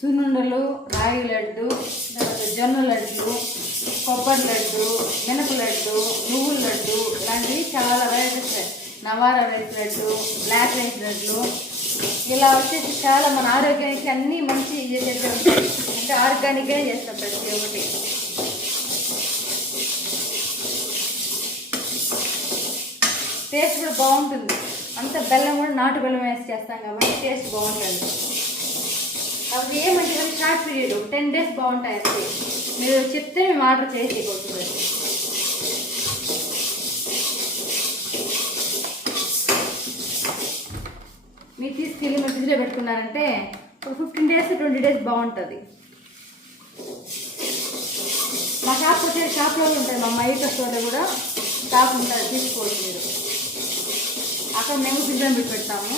సున్నుండలు రాగి లడ్డు తర్వాత జొన్న లడ్డు కొబ్బరి లడ్డు మినప లడ్డు నువ్వుల లడ్డు ఇలాంటివి చాలా varieties Navara rice laddu black rice laddu. ఇలా వచ్చేసి చాలా మన ఆరోగ్యానికి అన్నీ మంచి చేసేటట్టు అంటే ఆర్గానిక్గా చేస్తాం ప్రతి ఒక్కటి. టేస్ట్ కూడా బాగుంటుంది. అంత బెల్లం కూడా నాటు బెల్లం వేసి చేస్తాం కాబట్టి టేస్ట్ బాగుంటుంది. అవి ఏమంటే షార్ట్ పీరియడ్ టెన్ డేస్ బాగుంటాయి అంతే. మీరు చెప్తే మేము ఆర్డర్ చేసి కొట్టుకోండి మీరు తీసుకెళ్ళి మీరు ఫ్రిడ్జ్లో పెట్టుకున్నారంటే ఒక ఫిఫ్టీన్ డేస్ ట్వంటీ డేస్ బాగుంటుంది. మా షాప్ వచ్చే షాప్లో ఉంటుంది మా మైక స్టోర్లో కూడా షాప్ ఉంటుంది తీసుకోవచ్చు మీరు. అక్కడ మేము ఫ్రిడ్జ్లో పెట్టి పెడతాము.